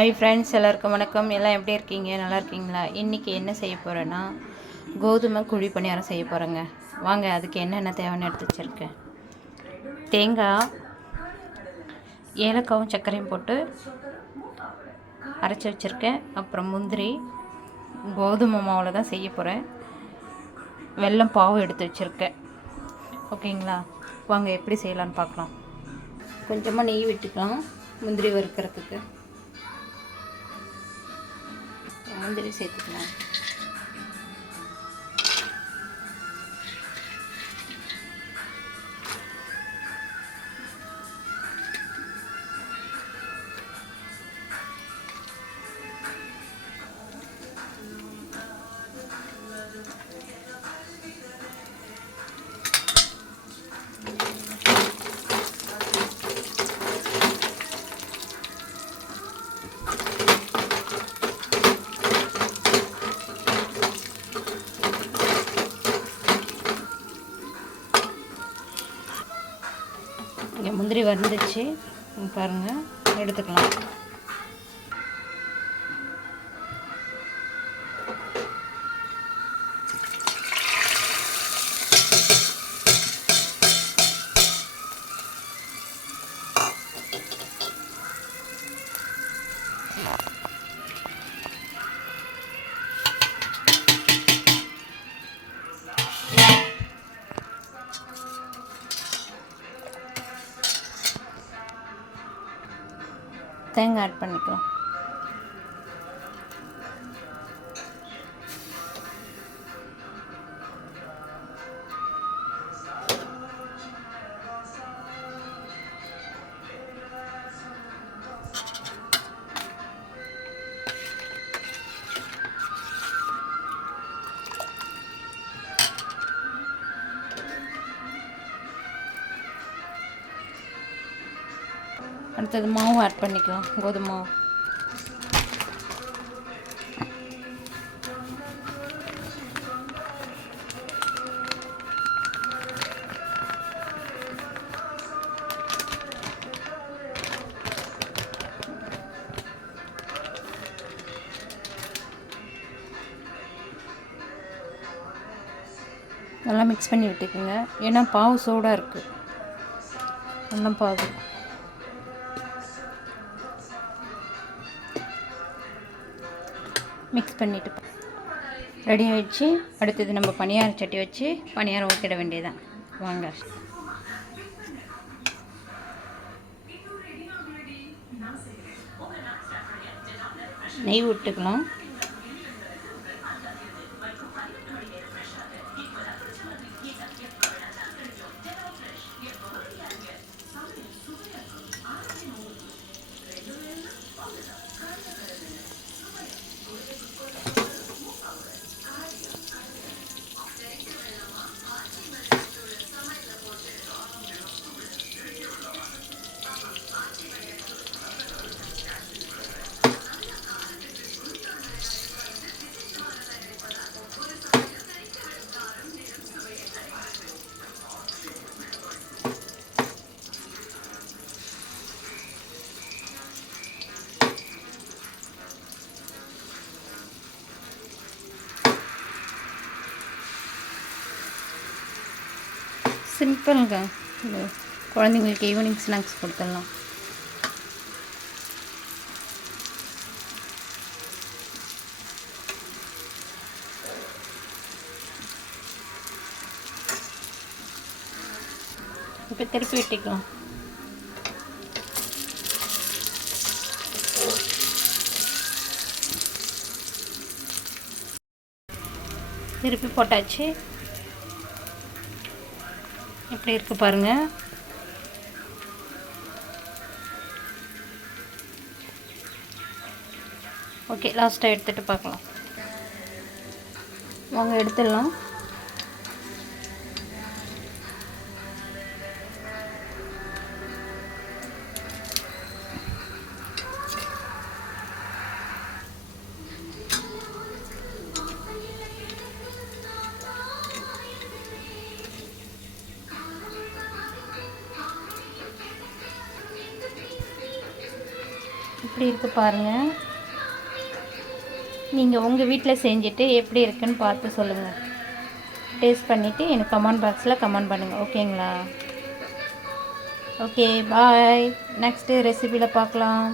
Hi friends எல்லாருக்கும் வணக்கம். எல்லாம் எப்படி இருக்கீங்க? நல்லா இருக்கீங்களா? இன்றைக்கி என்ன செய்ய போகிறேன்னா கோதுமை குழி பணியாரம் செய்ய போகிறேங்க வாங்க அதுக்கு என்னென்ன தேவைன்னு எடுத்து வச்சுருக்கேன். தேங்காய் ஏலக்காவும் சர்க்கரையும் போட்டு அரைச்சி வச்சுருக்கேன். அப்புறம் முந்திரி கோதுமை மாவில் தான் செய்ய போகிறேன் வெல்லம் பாவு எடுத்து வச்சுருக்கேன். ஓகேங்களா? வாங்க எப்படி செய்யலான்னு பார்க்கலாம். கொஞ்சமாக நெய் விட்டுக்கலாம் முந்திரி வறுக்கிறதுக்கு. முந்திரி சேர்த்துக்கலாம். இங்கே முந்திரி வந்துச்சு. பாருங்கள் எடுத்துக்கலாம். தேங்காய் ஆட் பண்ணிக்கலாம். அடுத்தது மாவு ஆட் பண்ணிக்கலாம். கோதுமை மாவு நல்லா மிக்ஸ் பண்ணி விட்டுக்குங்க. ஏன்னா பாவு சூடாக இருக்குது நல்லா பாவு. மிக்ஸ் பண்ணிவிட்டு ரெடி ஆகிடுச்சு அடுத்தது நம்ம பணியாரம் சட்டி வச்சு பணியாரம் ஊற்றிட வேண்டியதான் வாங்க. நெய் விட்டுக்கலாம் சிம்பிளுங்க. குழந்தைங்களுக்கு ஈவினிங் ஸ்நாக்ஸ் கொடுத்துடலாம். இப்போ திருப்பி விட்டுக்கலாம். திருப்பி போட்டாச்சு. எப்படி இருக்கு பாருங்க. ஓகே லாஸ்ட்டாக எடுத்துகிட்டு பார்க்கலாம். வாங்க எடுத்துடலாம். இப்படி இருக்குது பாருங்கள் நீங்கள் உங்கள் வீட்டில் செஞ்சுட்டு எப்படி இருக்குன்னு பார்த்து சொல்லுங்கள் டேஸ்ட் பண்ணிவிட்டு எனக்கு கமெண்ட் பாக்ஸில் கமெண்ட் பண்ணுங்கள் ஓகேங்களா ஓகே பாய் நெக்ஸ்ட்டு ரெசிபியில் பார்க்கலாம்.